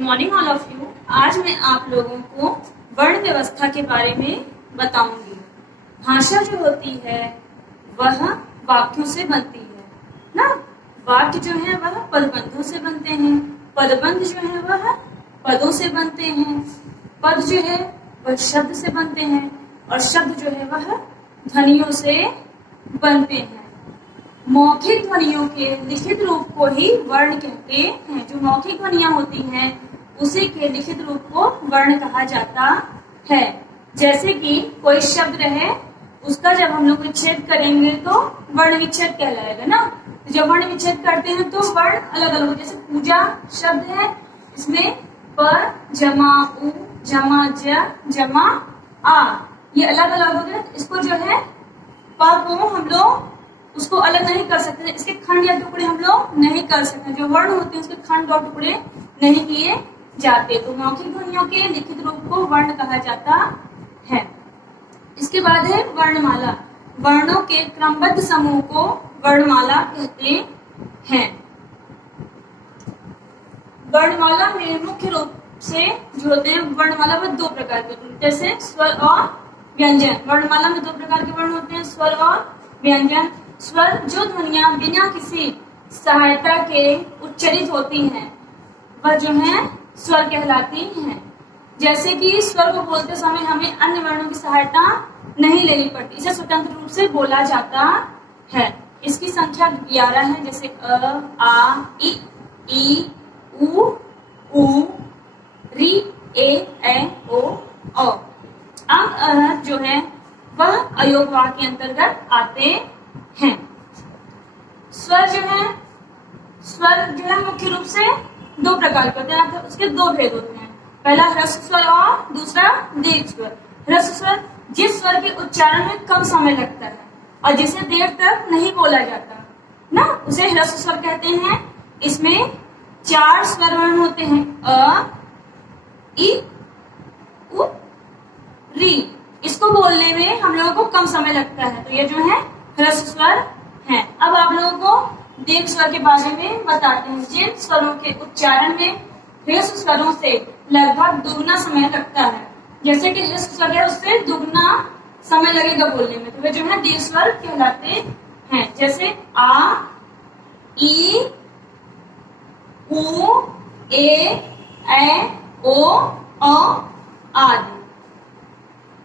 Good morning all of you. आज मैं आप लोगों को वर्ण व्यवस्था के बारे में बताऊंगी। भाषा जो होती है वह वाक्यों से बनती है ना। वाक्य जो है वह पदबंधों से बनते हैं, पदबंध जो है वह पदों से बनते हैं, पद जो है वह शब्द से बनते हैं और शब्द जो है वह ध्वनियों से बनते हैं। मौखिक ध्वनियों के लिखित रूप को ही वर्ण कहते हैं। जो मौखिक ध्वनियां होती हैं उसी के लिखित रूप को वर्ण कहा जाता है। जैसे कि कोई शब्द रहे, उसका जब हम लोग विच्छेद करेंगे तो वर्ण विच्छेद कहलाएगा ना। जब वर्ण विच्छेद करते हैं तो वर्ण अलग अलग, जैसे पूजा शब्द है, इसमें प जमा उ जमा ज जमा आ, ये अलग अलग हो गए। इसको जो है प को हम लोग उसको अलग नहीं कर सकते, इसके खंड या टुकड़े हम लोग नहीं कर सकते। जो वर्ण होते हैं उसके खंड और टुकड़े नहीं किए जाते। तो मौखिक ध्वनियों के लिखित रूप को वर्ण कहा जाता है। इसके बाद है वर्णमाला। वर्णों के क्रमबद्ध समूह को वर्णमाला कहते हैं। वर्णमाला में मुख्य रूप से जो होते हैं वर्णमाला में दो प्रकार के होते हैं, जैसे स्वर और व्यंजन। वर्णमाला में दो प्रकार के वर्ण होते हैं, स्वर और व्यंजन। स्वर जो ध्वनियां बिना किसी सहायता के उच्चरित होती हैं वह जो है स्वर कहलाती हैं। जैसे कि स्वर को बोलते समय हमें अन्य वर्णों की सहायता नहीं लेनी पड़ती, इसे स्वतंत्र रूप से बोला जाता है। इसकी संख्या 11 है, जैसे अ आ ई उ ऊ री ए ओ औ। अब जो है वह अयोग वाक्य के अंतर्गत आते हैं। स्वर जो है मुख्य रूप से दो प्रकार के होते हैं, उसके दो भेद होते हैं। पहला ह्रस्व स्वर और दूसरा दीर्घ स्वर। ह्रस्व स्वर जिस स्वर के उच्चारण में कम समय लगता है और जिसे देर तक नहीं बोला जाता ना, उसे ह्रस्व स्वर कहते हैं। इसमें 4 स्वर वर्ण होते हैं, अ ई उ री। इसको बोलने में हम लोगों को कम समय लगता है, तो ये जो है ह्रस्व स्वर है। अब आप लोगों को दीर्घ स्वर के बारे में बताते हैं। जिन स्वरों के उच्चारण में ह्रस्व स्वरों से लगभग दुगना समय लगता है, जैसे कि ह्रस्व स्वर है उससे दुगना समय लगेगा बोलने में, तो वे जो है दीर्घ स्वर कहलाते हैं। जैसे आ ई उ ए ओ आदि।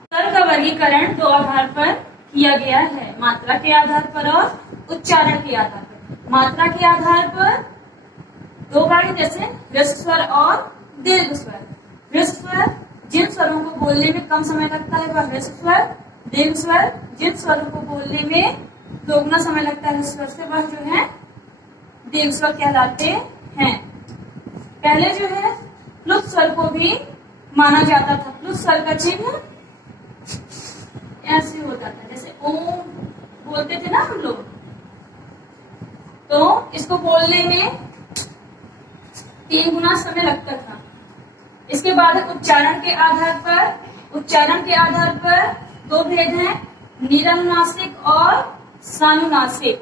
स्वर का वर्गीकरण दो आधार पर किया गया है, मात्रा के आधार पर और उच्चारण के आधार पर। मात्रा के आधार पर दो भाग, जैसे ह्रस्व स्वर और दीर्घ स्वर। ह्रस्व स्वर जिन स्वरों को बोलने में कम समय लगता है वह ह्रस्व स्वर। दीर्घ स्वर जिन स्वरों को बोलने में दोगुना समय लगता है स्वर से वह जो है दीर्घ स्वर कहलाते हैं। पहले जो है प्लुत स्वर को भी माना जाता था। प्लुत स्वर का चिन्ह ऐसे होता था, जैसे ओम बोलते थे ना हम लोग, तो इसको बोलने में 3 गुना समय लगता था। इसके बाद उच्चारण के आधार पर दो भेद हैं, निरनुनासिक और सानुनासिक।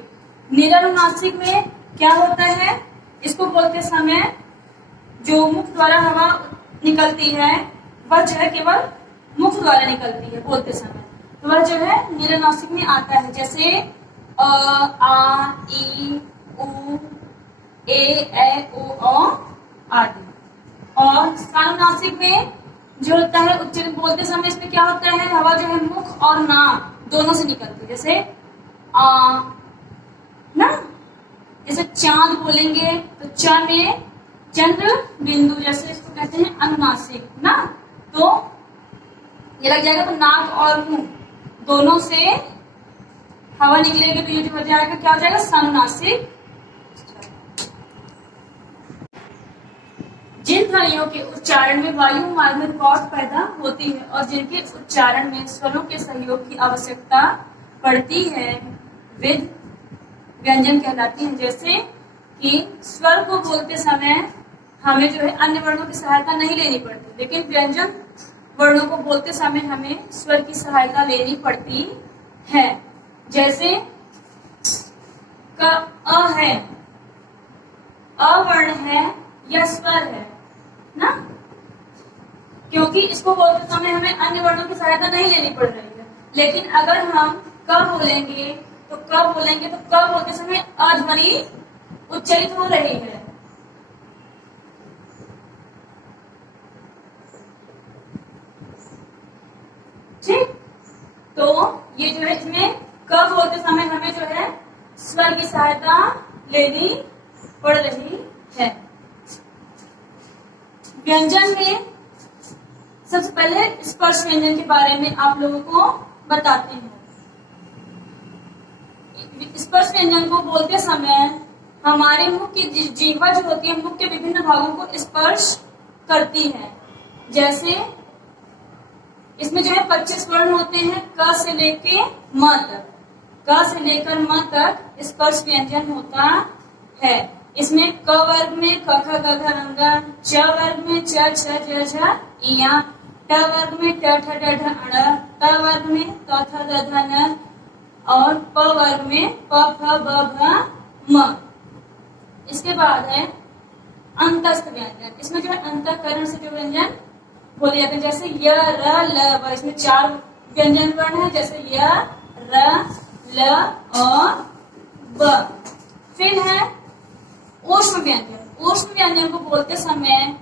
निरनुनासिक में क्या होता है, इसको बोलते समय जो मुख द्वारा हवा निकलती है वह जो है केवल मुख द्वारा निकलती है बोलते समय, तो वह जो है निरनुनासिक में आता है। जैसे अ आ ई उ ए ओ आदि। और सानुनासिक में जो होता है उच्चारण बोलते समय इसमें क्या होता है, हवा जो है मुख और नाक दोनों से निकलती है। जैसे आ ना, जैसे चांद बोलेंगे तो च में चंद्र बिंदु, जैसे इसको कहते हैं अनुनासिक ना, तो ये लग जाएगा, तो नाक और मुंह दोनों से हवा निकलेगी तो ये जो हो जाएगा क्या हो जाएगा, सानुनासिक। जिन ध्वनियों के उच्चारण में वायु मार्ग में कॉट पैदा होती है और जिनके उच्चारण में स्वरों के सहयोग की आवश्यकता पड़ती है वे व्यंजन कहलाती हैं। जैसे कि स्वर को बोलते समय हमें जो है अन्य वर्णों की सहायता नहीं लेनी पड़ती, लेकिन व्यंजन वर्णों को बोलते समय हमें स्वर की सहायता लेनी पड़ती है। जैसे अ है, अवर्ण है या स्वर है, ना, क्योंकि इसको बोलते समय हमें अन्य वर्णों की सहायता नहीं लेनी पड़ रही है। लेकिन अगर हम क बोलेंगे तो क बोलते समय अ ध्वनि उच्चारित हो रही है। ठीक, तो ये जो है इसमें क बोलते समय हमें जो है स्वर की सहायता लेनी पड़ रही है। व्यंजन में सबसे पहले स्पर्श व्यंजन के बारे में आप लोगों को बताती हूँ। स्पर्श व्यंजन को बोलते समय हमारे मुख की जीवा जो होती है मुख के विभिन्न भागों को स्पर्श करती है। जैसे इसमें जो है 25 वर्ण होते हैं, क से लेके म तक। क से लेकर म तक स्पर्श व्यंजन होता है। इसमें क वर्ग में क ख ग घ रंग, च वर्ग में च छ ज झ इया, ट वर्ग में ट ठ ड ढ अण, त वर्ग में त थ द ध न और प वर्ग में प फ ब भ म। इसके बाद है अंतस्थ व्यंजन। इसमें जो है अंतःकरण से जो व्यंजन बोले जाते हैं, जैसे य र ल व। इसमें 4 व्यंजन वर्ण है, जैसे य र ल और ब। फिर है ऊष्म व्यंजन। ऊष्म व्यंजन को बोलते समय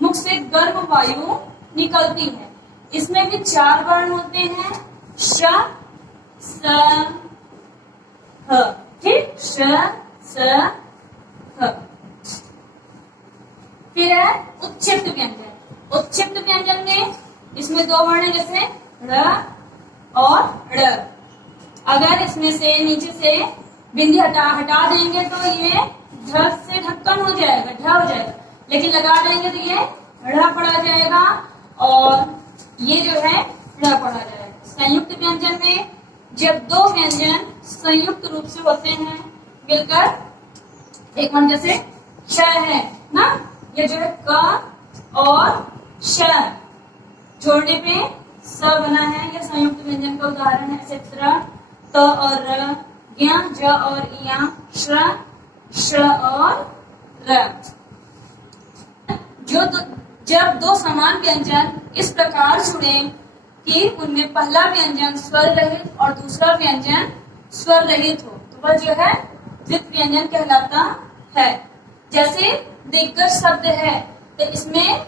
मुख से गर्म वायु निकलती है। इसमें भी 4 वर्ण होते हैं, श स ह। ठीक, श स ह। फिर है उच्छिष्ट व्यंजन। उच्छिष्ट व्यंजन में इसमें 2 वर्ण है, जैसे ड़ और ड़। अगर इसमें से नीचे से बिंदी हटा देंगे तो ये ध से ढक्कन हो जाएगा, ढ हो जाएगा। लेकिन लगा देंगे तो ये ढ़ पड़ा जाएगा और ये जो है ढ़ पड़ा जाएगा। संयुक्त व्यंजन में जब 2 व्यंजन संयुक्त रूप से होते हैं मिलकर, एक हम जैसे श है ना, ये जो है क और श जोड़ने पे स बना है, यह संयुक्त व्यंजन का उदाहरण है। इसी तरह त और र, ज्ञ ज और इया, श्र श और र। जब 2 समान व्यंजन इस प्रकार जुड़े कि उनमें पहला व्यंजन स्वर रहित और दूसरा व्यंजन स्वर रहित हो तो वह जो है द्वित व्यंजन कहलाता है। जैसे दिग्गज शब्द है तो इसमें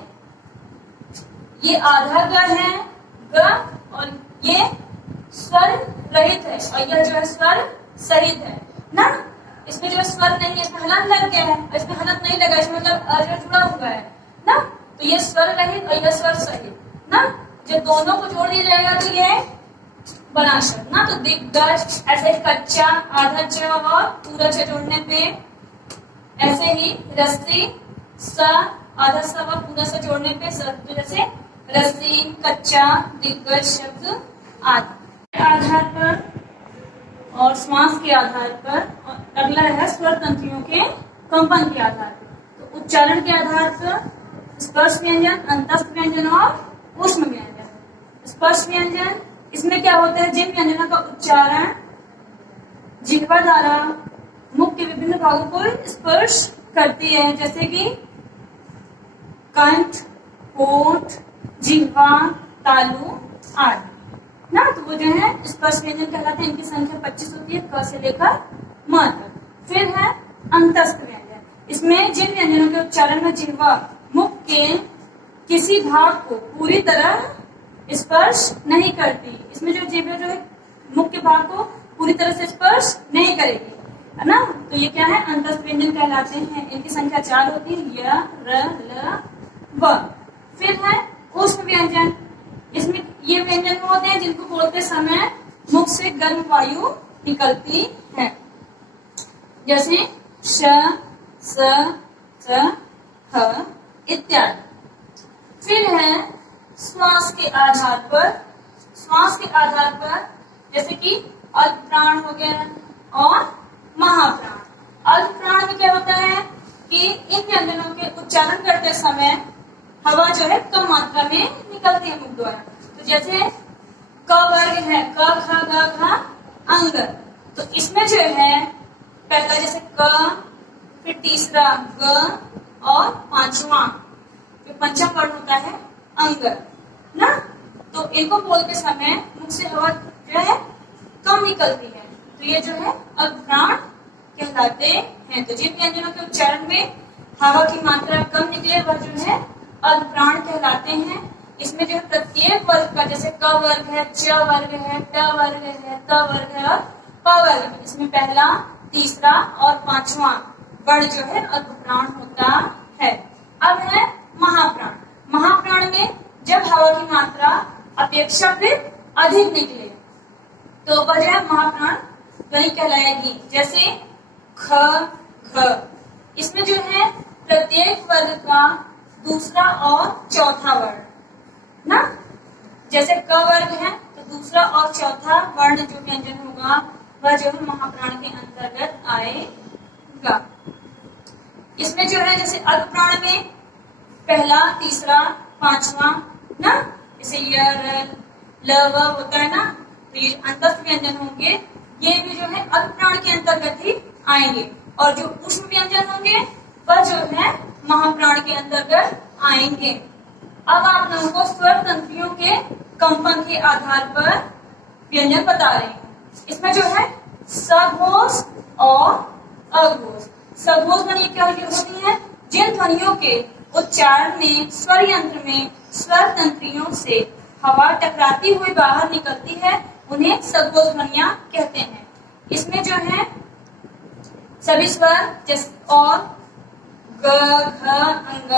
ये आधा ग है, ग, और ये स्वर रहित है और यह जो है स्वर सहित है ना। इसमें जो स्वर नहीं है, इसमें हलंत लग गया है, इसमें हलंत नहीं लगा, इसमें मतलब जुड़ा हुआ है ना। तो ये स्वर रहित और यह स्वर सहित ना। जब दोनों को जोड़ दिया जाएगा तो ये बना शब्द ना। तो दिग्गज, ऐसे ही कच्चा आधा च और पूरा च जोड़ने पे, ऐसे ही रस्सी स आधा स और पूरा स जोड़ने पे शब्द जैसे रस्सी, कच्चा, दिग्गज शब्द आदि। आधार पर और श्वास के आधार पर, और अगला है स्वर तंत्रियों के कंपन के आधार पर। तो उच्चारण के आधार पर स्पर्श व्यंजन, अंतस्थ व्यंजन और ऊष्म व्यंजन। स्पर्श व्यंजन इसमें क्या होता है, जिन व्यंजनों का उच्चारण जिह्वा द्वारा मुख के विभिन्न भागों को स्पर्श करती है, जैसे कि कंठ, होठ, जिह्वा, तालु आदि ना। तो वो जो है स्पर्श व्यंजन कहलाते हैं। इनकी संख्या 25 होती है, क से लेकर म तक। फिर है अंतस्थ व्यंजन। इसमें जिन व्यंजनों के उच्चारण में जिह्वा मुख के किसी भाग को पूरी तरह स्पर्श नहीं करती, इसमें जो जिह्वा जो है मुख के भाग को पूरी तरह से स्पर्श नहीं करेगी, है ना। तो ये क्या है, अंतस्थ व्यंजन कहलाते हैं। इनकी संख्या 4 होती है, य, र, ल, व। फिर है ऊष्म व्यंजन। इसमें ये व्यंजन होते हैं जिनको बोलते समय मुख से गर्म वायु निकलती है, जैसे श, स, च, ह इत्यादि। फिर है श्वास के आधार पर। श्वास के आधार पर जैसे कि अल्प प्राण हो गया और महाप्राण। अल्प प्राण में क्या होता है कि इन व्यंजनों के उच्चारण करते समय हवा जो है कम मात्रा में निकलती है मुख द्वारा। तो जैसे क वर्ग है, क ख ग घ अंग, तो इसमें जो है पहला जैसे क, फिर तीसरा ग और 5वां पंचम वर्ण होता है अंग ना। तो इनको बोलते समय मुख से हवा जो है कम निकलती है, तो ये जो है अल्पप्राण कहलाते हैं। तो जिन व्यंजनों के उच्चारण में हवा की मात्रा कम निकले वह जो है अल्पप्राण कहलाते हैं। इसमें जो है प्रत्येक वर्ग का, जैसे क वर्ग है, च वर्ग है, ट वर्ग है, त वर्ग है और प वर्ग है, इसमें पहला, तीसरा और पांचवा वर्ण जो है अल्पप्राण होता है। अब है महाप्राण। महाप्राण में जब हवा की मात्रा अपेक्षाकृत अधिक निकले तो वह जो है महाप्राण ध्वनि कहलाएगी। जैसे ख, घ, इसमें जो है प्रत्येक वर्ग का दूसरा और चौथा वर्ण ना, जैसे क वर्ग है तो दूसरा और चौथा वर्ण जो व्यंजन होगा वह जो है महाप्राण के अंतर्गत आएगा। इसमें जो है जैसे अल्पप्राण में पहला, तीसरा, पांचवा ना, जैसे य, र, ल, व होता है ना, तो ये अंतस्थ व्यंजन होंगे, ये भी जो है अल्पप्राण के अंतर्गत ही आएंगे। और जो ऊष्म व्यंजन होंगे वह जो है महाप्राण के अंतर्गत आएंगे। अब आप लोगों को स्वर तंत्रियों के कंपन के आधार पर व्यंजन बता रहे हैं। इसमें जो है सघोष और अघोष। सघोष ध्वनि क्या होती है? जिन ध्वनियों के उच्चारण में स्वर यंत्र में स्वर तंत्रियों से हवा टकराती हुई बाहर निकलती है उन्हें सघोष ध्वनियां कहते हैं। इसमें जो है सभी स्वर और ग, घ, अंग,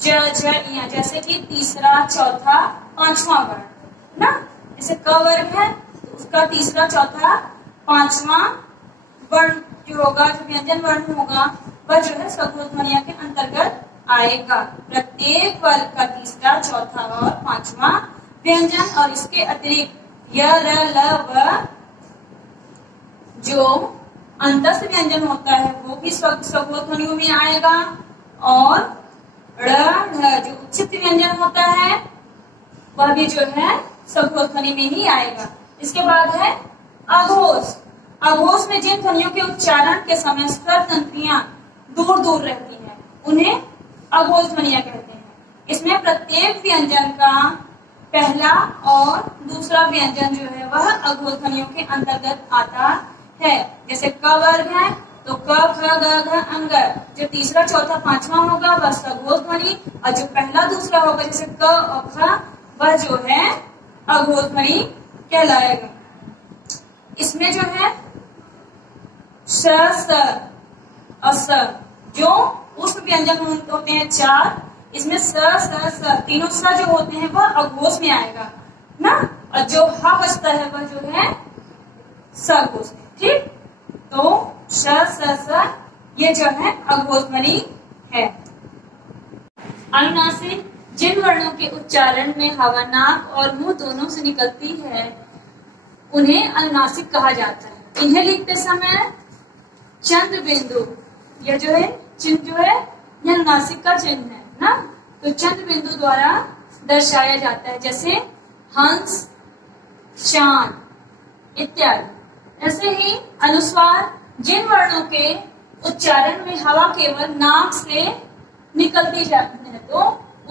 ज, झ, ञ, जैसे कि तीसरा, चौथा, पांचवा वर्ण ना, जैसे क वर्ग है तो उसका तीसरा, चौथा, पांचवा वर्ण जो होगा, जो व्यंजन वर्ण होगा वह जो है सघोष ध्वनियों के अंतर्गत आएगा। प्रत्येक वर्ग का तीसरा, चौथा और पांचवा व्यंजन और इसके अतिरिक्त य, र, ल, व जो अंतस्थ व्यंजन होता है वो भी सघोष ध्वनियों में आएगा। और ड़, ढ जो उच्चित व्यंजन होता है वह भी जो है सघोष ध्वनि में ही आएगा। इसके बाद है अघोष। अघोष में जिन ध्वनियों के उच्चारण के समय स्वर तंत्रियां दूर दूर रहती हैं उन्हें अघोष ध्वनियां कहते हैं। इसमें प्रत्येक व्यंजन का पहला और दूसरा व्यंजन जो है वह अघोष ध्वनियों के अंतर्गत आता है। जैसे क वर्ग है तो क, ख, ग, घ, अंग, जो तीसरा, चौथा, पांचवा होगा वह सघोष ध्वनि, और जो पहला, दूसरा होगा जैसे क और ख वह जो है अघोष ध्वनि कहलाएगा। इसमें जो है स, अस जो उष्म व्यंजन होते हैं चार, इसमें स तीनों स जो होते हैं वह अघोष में आएगा ना, और जो ह बचता है वह जो है सघोष में। ठीक, तो स ये जो है अघोष ध्वनि है। अनुनासिक जिन वर्णों के उच्चारण में हवा नाक और मुंह दोनों से निकलती है उन्हें अनुनासिक कहा जाता है। इन्हें लिखते समय चंद्र बिंदु, यह जो है चिन्ह जो है यह अनुनासिक का चिन्ह है ना, तो चंद्र बिंदु द्वारा दर्शाया जाता है, जैसे हंस, चांद इत्यादि। ऐसे ही अनुस्वार जिन वर्णों के उच्चारण में हवा केवल नाक से निकलती जाती है तो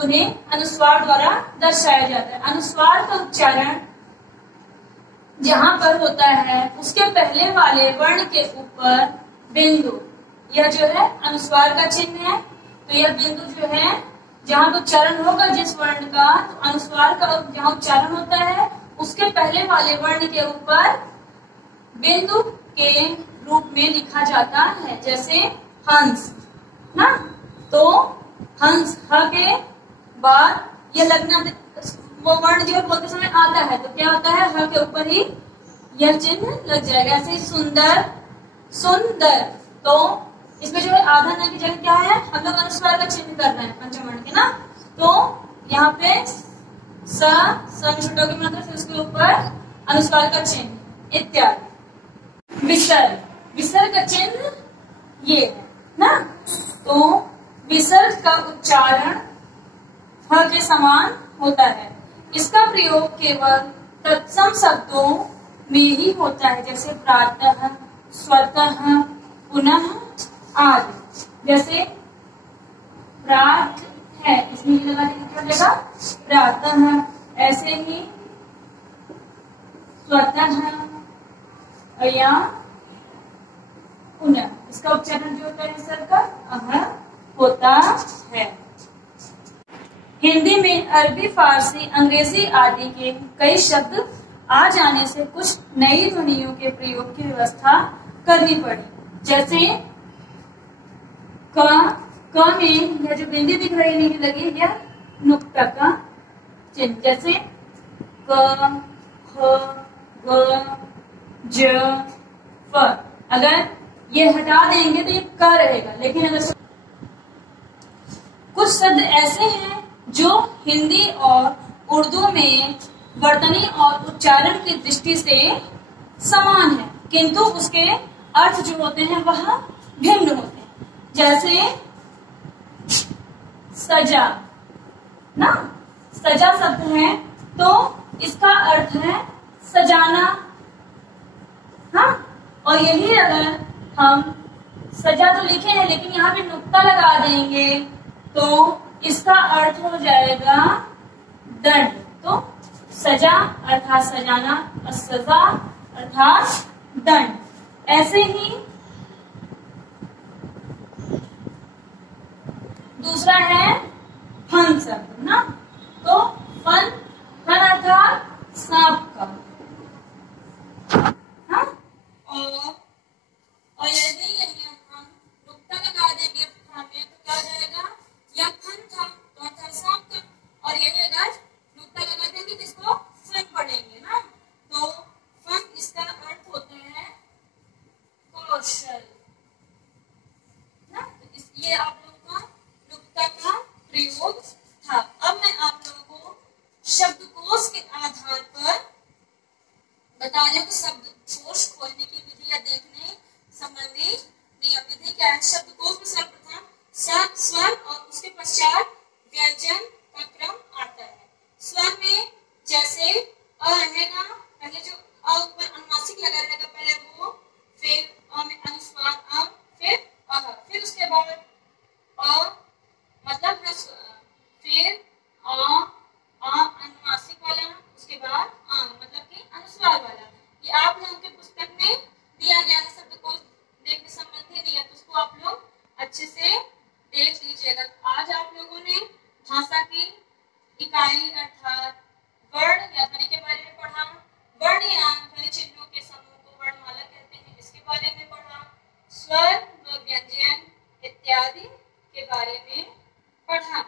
उन्हें अनुस्वार द्वारा दर्शाया जाता है। अनुस्वार का उच्चारण जहां पर होता है उसके पहले वाले वर्ण के ऊपर बिंदु, यह जो है अनुस्वार का चिन्ह है। तो यह बिंदु जो है जहां पर उच्चारण होगा जिस वर्ण का, तो अनुस्वार का जहां उच्चारण होता है उसके पहले वाले वर्ण के ऊपर बिंदु के रूप में लिखा जाता है। जैसे हंस ना, तो हंस ह के बाद यह लगना, वो वर्ण जो बोलते समय आता है तो क्या होता है, ह के ऊपर ही यह चिन्ह लग जाएगा। ऐसे सुंदर, सुंदर, तो इसमें जो है आधा न की जगह क्या है, हम लोग अनुस्वार का चिन्ह कर रहे हैं पंचम वर्ण के ना, तो यहाँ पे स छोटों की मात्रा से उसके ऊपर अनुस्वार का चिन्ह इत्यादि। विसर्ग, विसर्ग का चिन्ह ये है ना, तो विसर्ग का उच्चारण ह के समान होता है। इसका प्रयोग केवल तत्सम शब्दों में ही होता है, जैसे प्रातः, स्वतः, पुनः आदि। जैसे प्रात है, इसमें लगा देंगे क्या हो जाएगा प्रातः। ऐसे ही स्वतः या पुनः, इसका उच्चारण जो होता है सर का अह होता है। हिंदी में अरबी, फारसी, अंग्रेजी आदि के कई शब्द आ जाने से कुछ नई ध्वनियों के प्रयोग की व्यवस्था करनी पड़ी। जैसे क में यह जो बिंदी दिख रही नीचे लगी है नुक्ता का चिन्ह, जैसे क, ख, ग, ज, फ। अगर ये हटा देंगे तो ये क रहेगा, लेकिन अगर कुछ शब्द ऐसे हैं जो हिंदी और उर्दू में वर्तनी और उच्चारण की दृष्टि से समान है, किंतु उसके अर्थ जो होते हैं वह भिन्न होते हैं। जैसे सजा ना, सजा शब्द है तो इसका अर्थ है सजाना। हाँ, और यही अगर हम सजा तो लिखे हैं लेकिन यहाँ पे नुक्ता लगा देंगे तो इसका अर्थ हो जाएगा दंड। तो सजा अर्थात सजाना और सजा अर्थात दंड। ऐसे ही दूसरा है फन शब्द ना, तो फन अर्थात सांप का। हाँ, और यदि हम नुक्ता लगा देंगे में तो क्या हो जाएगा, यह फन था तो अर्थात सांप का, और यही अगर नुक्ता लगा देंगे तो इसको फन पढ़ेंगे ना, तो फन इसका अर्थ होता है कौशल ना। तो ये आप लोगों का नुक्ता का प्रयोग था। अब मैं आप लोगों को शब्दकोश के आधार पर बता रही हूँ कि शब्दकोश खोजने की विधि या देखने संबंधी नियम। विधि क्या है? शब्दकोश में सर्वप्रथम स्वर और उसके पश्चात व्यंजन का क्रम आता है। स्वर में जैसे अ रहेगा, पहले जो अ ऊपर अनुनासिक लगा रहेगा पहले वो, फिर अ में अनुस्वार अ, फिर अह, फिर उसके बाद अ मतलब है, फिर अनुनासिक वाला, उसके बाद मतलब कि अनुस्वार वाला। ये आप लोगों के पुस्तक में दिया गया है शब्दकोश देखने संबंधी नियम, तो उसको आप लोग अच्छे से देख लीजिएगा। आज आप लोगों ने भाषा की इकाई अर्थात वर्ण या ध्वनि के बारे में पढ़ा। वर्ण या ध्वनि चिन्हों के समूह को वर्णमाला कहते हैं, इसके बारे में पढ़ा। स्वर व व्यंजन इत्यादि के बारे में पढ़ा।